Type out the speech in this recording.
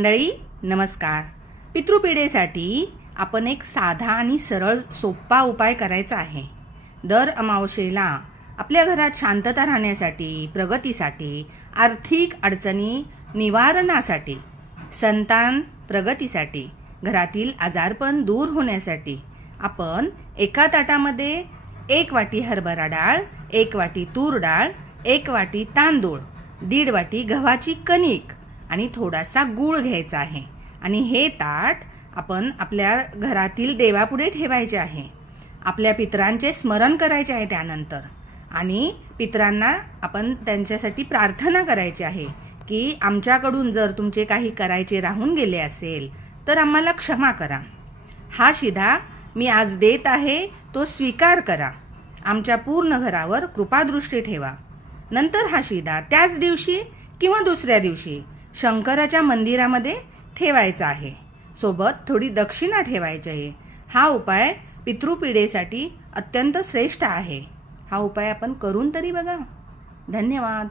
मंडळी नमस्कार. पितृपीडेसाठी आपण एक साधा आणि सरळ सोपा उपाय करायचा आहे. दर अमावस्येला आपल्या घरात शांतता राहण्यासाठी, प्रगतीसाठी, आर्थिक अडचणी निवारणासाठी, संतान प्रगतीसाठी, घरातील आजारपण दूर होण्यासाठी आपण एका ताटामध्ये 1 वाटी हरभरा डाळ, 1 वाटी तूर डाळ, 1 वाटी तांदूळ, 1.5 वाटी गव्हाची कणिक आणि थोडासा गूळ घ्यायचा आहे. आणि हे ताट आपण आपल्या घरातील देवापुढे ठेवायचे आहे. आपल्या पितरांचे स्मरण करायचे आहे त्यानंतर. आणि पितरांना आपण त्यांच्यासाठी प्रार्थना करायची आहे की आमच्याकडून जर तुमचे काही करायचे राहून गेले असेल तर आम्हाला क्षमा करा. हा शिधा मी आज देत आहे, तो स्वीकार करा. आमच्या पूर्ण घरावर कृपादृष्टी ठेवा. नंतर हा शिधा त्याच दिवशी किंवा दुसऱ्या दिवशी शंकराच्या मंदिरामध्ये ठेवायचा आहे. सोबत थोडी दक्षिणा ठेवायची आहे. हा उपाय पितृपीडेसाठी अत्यंत श्रेष्ठ आहे. हा उपाय आपण करून तरी बघा. धन्यवाद.